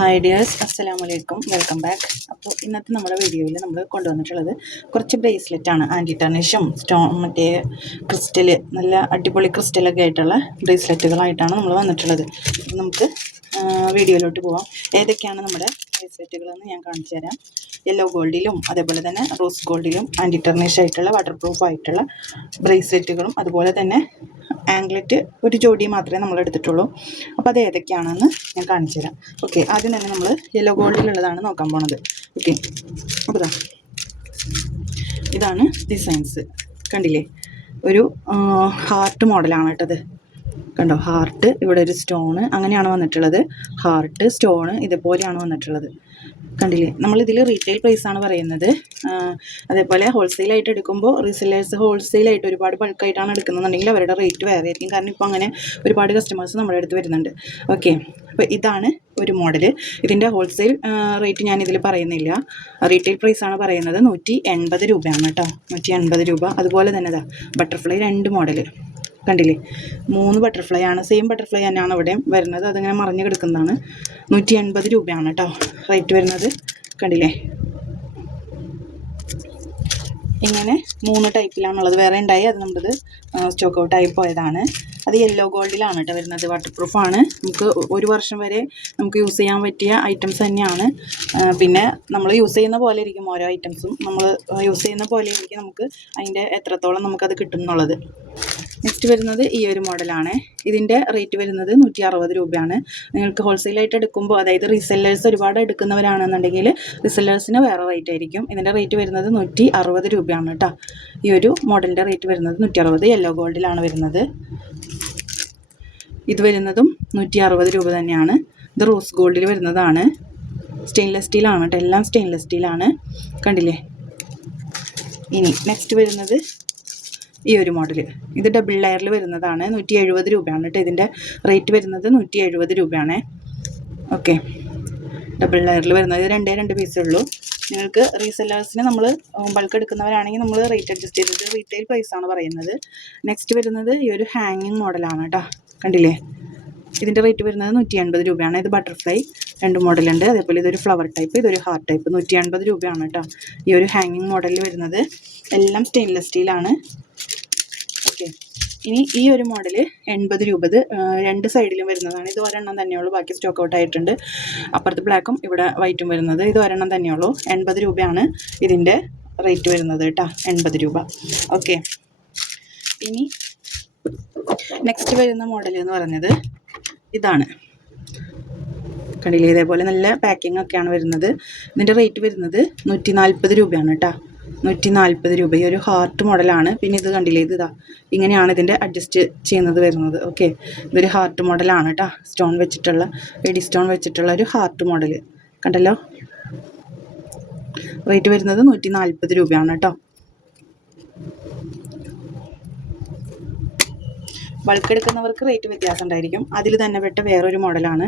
Hi dears, അസ്സലാമു അലൈക്കും, welcome back. അപ്പോൾ ഇന്നത്തെ നമ്മുടെ വീഡിയോയിൽ നമ്മൾ കൊണ്ടുവന്നിട്ടുള്ളത് കുറച്ച് ബ്രേസ്ലെറ്റാണ്. ആൻറ്റി ടാർണിഷും മറ്റേ ക്രിസ്റ്റൽ, നല്ല അടിപൊളി ക്രിസ്റ്റലൊക്കെ ആയിട്ടുള്ള ബ്രേസ്ലെറ്റുകളായിട്ടാണ് നമ്മൾ വന്നിട്ടുള്ളത്. നമുക്ക് വീഡിയോയിലോട്ട് പോവാം. ഏതൊക്കെയാണ് നമ്മുടെ ബ്രേസ്ലെറ്റുകളെന്ന് ഞാൻ കാണിച്ചു തരാം. യെല്ലോ ഗോൾഡിലും അതേപോലെ തന്നെ റോസ് ഗോൾഡിലും ആൻറ്റി ടാർണിഷ് ആയിട്ടുള്ള വാട്ടർ പ്രൂഫ് ആയിട്ടുള്ള ബ്രേസ്ലെറ്റുകളും അതുപോലെ തന്നെ ആംഗ്ലെറ്റ് ഒരു ജോഡി മാത്രമേ നമ്മൾ എടുത്തിട്ടുള്ളൂ. അപ്പോൾ അത് ഏതൊക്കെയാണെന്ന് ഞാൻ കാണിച്ചു തരാം. ഓക്കെ, ആദ്യം തന്നെ നമ്മൾ യെല്ലോ ഗോൾഡിലുള്ളതാണ് നോക്കാൻ പോണത്. ഓക്കെ, അപ്പോൾ ഇതാണ് ഡിസൈൻസ്. കണ്ടില്ലേ, ഒരു ഹാർട്ട് മോഡലാണ് കേട്ടത്. കണ്ടോ, ഹാർട്ട്, ഇവിടെ ഒരു സ്റ്റോണ്, അങ്ങനെയാണ് വന്നിട്ടുള്ളത്. ഹാർട്ട് സ്റ്റോണ് ഇതുപോലെയാണ് വന്നിട്ടുള്ളത്. കണ്ടില്ലേ, നമ്മളിതിൽ റീറ്റെയിൽ പ്രൈസാണ് പറയുന്നത്. അതേപോലെ ഹോൾസെയിലായിട്ട് എടുക്കുമ്പോൾ റീസെല്ലേഴ്സ് ഹോൾസെയിലായിട്ട് ഒരുപാട് ബൾക്കായിട്ടാണ് എടുക്കുന്നതെന്നുണ്ടെങ്കിൽ അവരുടെ റേറ്റ് വേറെ ആയിരിക്കും. കാരണം ഇപ്പോൾ അങ്ങനെ ഒരുപാട് കസ്റ്റമേഴ്സ് നമ്മുടെ അടുത്ത് വരുന്നുണ്ട്. ഓക്കെ, അപ്പോൾ ഇതാണ് ഒരു മോഡൽ. ഇതിൻ്റെ ഹോൾസെയിൽ റേറ്റ് ഞാൻ ഇതിൽ പറയുന്നില്ല, റീറ്റെയിൽ പ്രൈസാണ് പറയുന്നത്. 180 രൂപയാണ് കേട്ടോ, 180 രൂപ. അതുപോലെ തന്നെ ഇതാ ബട്ടർഫ്ലൈ 2 മോഡൽ കണ്ടില്ലേ, 3 ബട്ടർഫ്ലൈ ആണ്, സെയിം ബട്ടർഫ്ലൈ തന്നെയാണ് ഇവിടെ വരുന്നത്. അതിങ്ങനെ മറിഞ്ഞ് കിടക്കുന്നതാണ്. 180 രൂപയാണ് കേട്ടോ റേറ്റ് വരുന്നത്. കണ്ടില്ലേ, ഇങ്ങനെ 3 ടൈപ്പിലാണുള്ളത്. വേറെ ഉണ്ടായി, അത് നമ്മളത് സ്റ്റോക്ക് ഔട്ടായി പോയതാണ്. അത് യെല്ലോ ഗോൾഡിലാണ് കേട്ടോ വരുന്നത്. വാട്ടർ പ്രൂഫാണ്, നമുക്ക് 1 വർഷം വരെ നമുക്ക് യൂസ് ചെയ്യാൻ പറ്റിയ ഐറ്റംസ് തന്നെയാണ്. പിന്നെ നമ്മൾ യൂസ് ചെയ്യുന്ന പോലെ ഇരിക്കും ഓരോ ഐറ്റംസും. നമ്മൾ യൂസ് ചെയ്യുന്ന പോലെ ഇരിക്കും നമുക്ക് അതിൻ്റെ എത്രത്തോളം നമുക്കത് കിട്ടും എന്നുള്ളത്. നെക്സ്റ്റ് വരുന്നത് ഈ ഒരു മോഡലാണ്. ഇതിൻ്റെ റേറ്റ് വരുന്നത് 160 രൂപയാണ്. നിങ്ങൾക്ക് ഹോൾസെയിലായിട്ട് എടുക്കുമ്പോൾ, അതായത് റീസെല്ലേഴ്സ് ഒരുപാട് എടുക്കുന്നവരാണെന്നുണ്ടെങ്കിൽ റീസെല്ലേഴ്സിന് വേറെ റേറ്റ് ആയിരിക്കും. ഇതിൻ്റെ റേറ്റ് വരുന്നത് 160 രൂപയാണ് കേട്ടോ. ഈ ഒരു മോഡലിൻ്റെ റേറ്റ് വരുന്നത് 160. യെല്ലോ ഗോൾഡിലാണ് വരുന്നത്. ഇത് വരുന്നതും 160 രൂപ തന്നെയാണ്. ഇത് റോസ് ഗോൾഡിൽ വരുന്നതാണ്. സ്റ്റെയിൻലെസ് സ്റ്റീലാണ് കേട്ടോ, എല്ലാം സ്റ്റെയിൻലെസ് സ്റ്റീലാണ്. കണ്ടില്ലേ. ഇനി നെക്സ്റ്റ് വരുന്നത് ഈ ഒരു മോഡൽ. ഇത് ഡബിൾ ലെയറിൽ വരുന്നതാണ്. 170 രൂപയാണ് കേട്ടോ. ഇതിൻ്റെ റേറ്റ് വരുന്നത് 170 രൂപയാണ്. ഓക്കെ, ഡബിൾ ലെയറിൽ വരുന്നത്. ഇത് 2 പീസേ ഉള്ളൂ. നിങ്ങൾക്ക് റീസെല്ലേഴ്സിന് നമ്മൾ ബൾക്ക് എടുക്കുന്നവരാണെങ്കിൽ നമ്മൾ റേറ്റ് അഡ്ജസ്റ്റ് ചെയ്തിട്ട് റീറ്റെയിൽ പ്രൈസാണ് പറയുന്നത്. നെക്സ്റ്റ് വരുന്നത് ഈ ഒരു ഹാങ്ങിങ് മോഡലാണ് കേട്ടോ. കണ്ടില്ലേ, ഇതിൻ്റെ റേറ്റ് വരുന്നത് 180 രൂപയാണ്. ഇത് ബട്ടർഫ്ലൈ 2 മോഡലുണ്ട്. അതേപോലെ ഇതൊരു ഫ്ലവർ ടൈപ്പ്, ഇതൊരു ഹാർട്ട് ടൈപ്പ്. 180 രൂപയാണ് കേട്ടോ ഈ ഒരു ഹാങ്ങിങ് മോഡലിൽ വരുന്നത്. എല്ലാം സ്റ്റെയിൻലെസ് സ്റ്റീലാണ്. ഓക്കെ, ഇനി ഈ ഒരു മോഡൽ 80 രൂപ. 2 സൈഡിലും വരുന്നതാണ്. ഇത് ഒരെണ്ണം തന്നെയുള്ളൂ, ബാക്കി സ്റ്റോക്ക് ഔട്ട് ആയിട്ടുണ്ട്. അപ്പുറത്ത് ബ്ലാക്കും ഇവിടെ വൈറ്റും വരുന്നത്. ഇത് ഒരെണ്ണം തന്നെയുള്ളൂ. 80 രൂപയാണ് ഇതിൻ്റെ റേറ്റ് വരുന്നത് കേട്ടോ, 80 രൂപ. ഓക്കെ, ഇനി നെക്സ്റ്റ് വരുന്ന മോഡൽ എന്ന് പറയുന്നത് ഇതാണ്. കണ്ടില്ലേ, ഇതേപോലെ നല്ല പാക്കിംഗ് ഒക്കെയാണ് വരുന്നത്. ഇതിൻ്റെ റേറ്റ് വരുന്നത് 140 രൂപയാണ് കേട്ടോ, 140 രൂപ. ഈ ഒരു ഹാർട്ട് മോഡലാണ്. പിന്നെ ഇത് കണ്ടില്ലേ, ഇത് ഇതാ ഇങ്ങനെയാണ് ഇതിൻ്റെ അഡ്ജസ്റ്റ് ചെയ്യുന്നത് വരുന്നത്. ഓക്കെ, ഇതൊരു ഹാർട്ട് മോഡലാണ് കേട്ടോ, സ്റ്റോൺ വെച്ചിട്ടുള്ള, വെടി സ്റ്റോൺ വെച്ചിട്ടുള്ള ഒരു ഹാർട്ട് മോഡൽ. കണ്ടല്ലോ, റേറ്റ് വരുന്നത് 140 രൂപയാണ് കേട്ടോ. ബൾക്ക് എടുക്കുന്നവർക്ക് റേറ്റ് വ്യത്യാസം ഉണ്ടായിരിക്കും. അതിൽ തന്നെ പെട്ട വേറൊരു മോഡലാണ്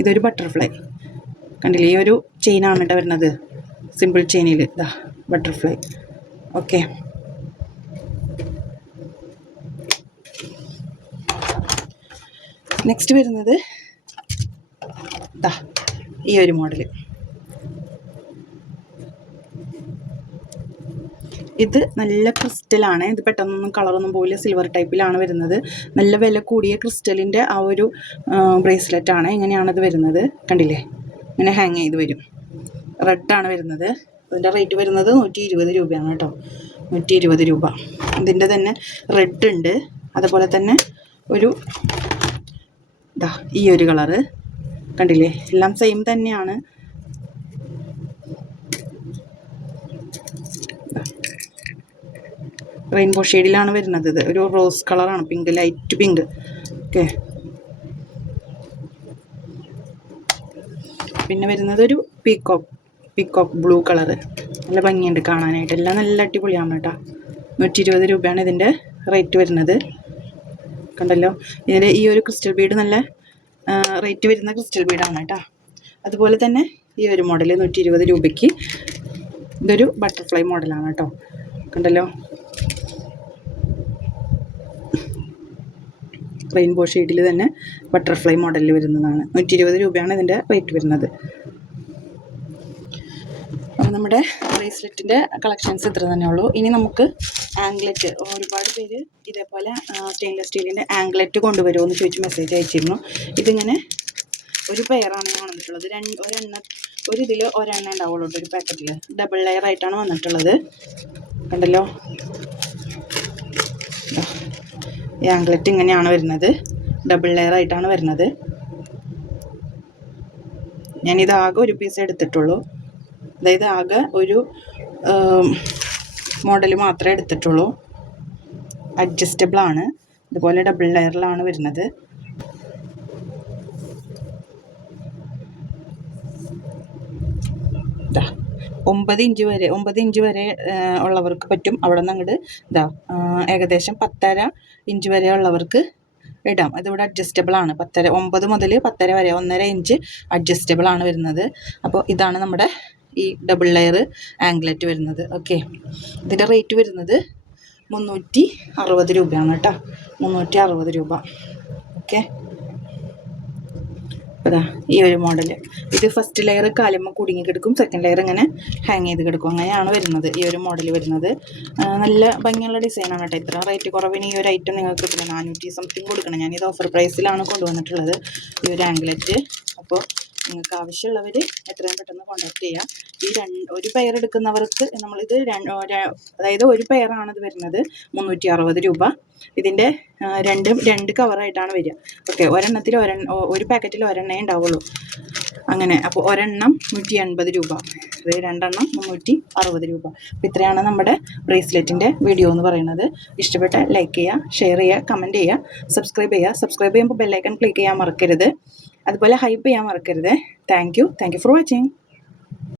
ഇതൊരു ബട്ടർഫ്ലൈ. കണ്ടില്ലേ, ഈ ഒരു ചെയിനാണ് കേട്ടോ വരുന്നത്, സിമ്പിൾ ചെയിനിൽ ബട്ടർഫ്ലൈ. ഓക്കെ, നെക്സ്റ്റ് വരുന്നത് ഈ ഒരു മോഡൽ. ഇത് നല്ല ക്രിസ്റ്റലാണ്. ഇത് പെട്ടെന്നൊന്നും കളറൊന്നും പോയില്ല, സിൽവർ ടൈപ്പിലാണ് വരുന്നത്. നല്ല വില കൂടിയ ക്രിസ്റ്റലിൻ്റെ ആ ഒരു ബ്രേസ്ലെറ്റാണ്. ഇങ്ങനെയാണത് വരുന്നത്. കണ്ടില്ലേ, ഇങ്ങനെ ഹാങ് ചെയ്ത് വരും. റെഡാണ് വരുന്നത്. ഇതിൻ്റെ റേറ്റ് വരുന്നത് 120 രൂപയാണ് കേട്ടോ, 120 രൂപ. ഇതിൻ്റെ തന്നെ റെഡ് ഉണ്ട്, അതുപോലെ തന്നെ ഒരു ഈ ഒരു കളറ്. കണ്ടില്ലേ, എല്ലാം സെയിം തന്നെയാണ്. റെയിൻബോ ഷെയ്ഡിലാണ് വരുന്നത്. ഇത് ഒരു റോസ് കളറാണ്, പിങ്ക്, ലൈറ്റ് പിങ്ക്. ഓക്കെ, പിന്നെ വരുന്നത് ഒരു പീക്കോക്ക് ബ്ലൂ കളറ്. നല്ല ഭംഗിയുണ്ട് കാണാനായിട്ട്. എല്ലാം നല്ല അടിപൊളിയാണ് കേട്ടോ. 120 രൂപയാണ് ഇതിൻ്റെ റേറ്റ് വരുന്നത്. കണ്ടല്ലോ, ഇതിൽ ഈ ഒരു ക്രിസ്റ്റൽ ബീഡ് നല്ല റേറ്റ് വരുന്ന ക്രിസ്റ്റൽ ബീഡാണ് കേട്ടോ. അതുപോലെ തന്നെ ഈ ഒരു മോഡൽ 120 രൂപയ്ക്ക്. ഇതൊരു ബട്ടർഫ്ലൈ മോഡലാണ് കേട്ടോ. കണ്ടല്ലോ, റെയിൻബോ ഷെയ്ഡിൽ തന്നെ ബട്ടർഫ്ലൈ മോഡലിൽ വരുന്നതാണ്. 120 രൂപയാണ് ഇതിൻ്റെ റേറ്റ് വരുന്നത്. അപ്പോൾ നമ്മുടെ ബ്രേസ്ലെറ്റിൻ്റെ കളക്ഷൻസ് ഇത്ര തന്നെ ഉള്ളൂ. ഇനി നമുക്ക് ആംഗ്ലറ്റ്, ഒരുപാട് പേര് ഇതേപോലെ സ്റ്റെയിൻലെസ് സ്റ്റീലിൻ്റെ ആംഗ്ലറ്റ് കൊണ്ടുവരുമോ എന്ന് ചോദിച്ച് മെസ്സേജ് അയച്ചിരുന്നു. ഇതിങ്ങനെ ഒരു പെയറാണ് ഞാൻ വന്നിട്ടുള്ളത്. ഒരു ഇതിൽ ഒരെണ്ണം ഉണ്ടാവുള്ളൂ ഒരു പാക്കറ്റിൽ. ഡബിൾ ലെയർ ആയിട്ടാണ് വന്നിട്ടുള്ളത്. കണ്ടല്ലോ, ഈ ആംഗ്ലറ്റ് ഇങ്ങനെയാണ് വരുന്നത്. ഡബിൾ ലെയർ ആയിട്ടാണ് വരുന്നത്. ഞാനിത് ആകെ ഒരു പീസ് എടുത്തിട്ടുള്ളൂ. അതായത് ആകെ ഒരു മോഡൽ മാത്രമേ എടുത്തിട്ടുള്ളൂ. അഡ്ജസ്റ്റബിൾ ആണ്. ഇതുപോലെ ഡബിൾ ലെയറിലാണ് വരുന്നത്. ഇതാ 9 ഇഞ്ച് വരെ ഉള്ളവർക്ക് പറ്റും. അവിടെ നിന്ന് അങ്ങോട്ട് ഏകദേശം 10.5 ഇഞ്ച് വരെ ഉള്ളവർക്ക് ഇടാം. ഇതിവിടെ അഡ്ജസ്റ്റബിൾ ആണ്. 9 മുതൽ 10.5 വരെ 1.5 ഇഞ്ച് അഡ്ജസ്റ്റബിൾ ആണ് വരുന്നത്. അപ്പോൾ ഇതാണ് നമ്മുടെ ഈ ഡബിൾ ലെയർ ആംഗ്ലറ്റ് വരുന്നത്. ഓക്കെ, ഇതിൻ്റെ റേറ്റ് വരുന്നത് 360 രൂപയാണ് കേട്ടോ. 360 രൂപ. ഓക്കെ, അതാ ഈ ഒരു മോഡൽ. ഇത് ഫസ്റ്റ് ലെയർ കാലുമ്മ കുടുങ്ങി കിടക്കും, സെക്കൻഡ് ലെയർ ഇങ്ങനെ ഹാങ് ചെയ്ത് കിടക്കും. അങ്ങനെയാണ് വരുന്നത് ഈ ഒരു മോഡൽ വരുന്നത്. നല്ല ഭംഗിയുള്ള ഡിസൈനാണ് കേട്ടോ. ഇത്ര റേറ്റ് കുറവിന് ഈ ഒരു ഐറ്റം നിങ്ങൾക്ക് കിട്ടുന്നത് 400 സംതിങ് കൊടുക്കണം. ഞാനിത് ഓഫർ പ്രൈസിലാണ് കൊണ്ടുവന്നിട്ടുള്ളത് ഈ ഒരു ആംഗ്ലറ്റ്. അപ്പോൾ നിങ്ങൾക്ക് ആവശ്യമുള്ളവർ എത്രയും പെട്ടെന്ന് കോൺടാക്ട് ചെയ്യാം. ഈ ഒരു പെയർ എടുക്കുന്നവർക്ക് നമ്മളിത് അതായത് ഒരു പെയറാണിത് വരുന്നത് 360 രൂപ. ഇതിൻ്റെ രണ്ട് കവറായിട്ടാണ് വരിക. ഓക്കെ, ഒരെണ്ണത്തിൽ ഒരു പാക്കറ്റിൽ ഒരെണ്ണേ ഉണ്ടാവുള്ളൂ. അങ്ങനെ അപ്പോൾ ഒരെണ്ണം 180 രൂപ, അതായത് രണ്ടെണ്ണം 360 രൂപ. അപ്പോൾ ഇത്രയാണ് നമ്മുടെ ബ്രേസ്ലെറ്റിൻ്റെ വീഡിയോ എന്ന് പറയുന്നത്. ഇഷ്ടപ്പെട്ട ലൈക്ക് ചെയ്യുക, ഷെയർ ചെയ്യുക, കമൻറ്റ് ചെയ്യുക, സബ്സ്ക്രൈബ് ചെയ്യുക. സബ്സ്ക്രൈബ് ചെയ്യുമ്പോൾ ബെല്ലൈക്കൺ ക്ലിക്ക് ചെയ്യാൻ മറക്കരുത്. അതുപോലെ ഹൈപ്പ് ചെയ്യാൻ മറക്കരുത്. Thank you for watching.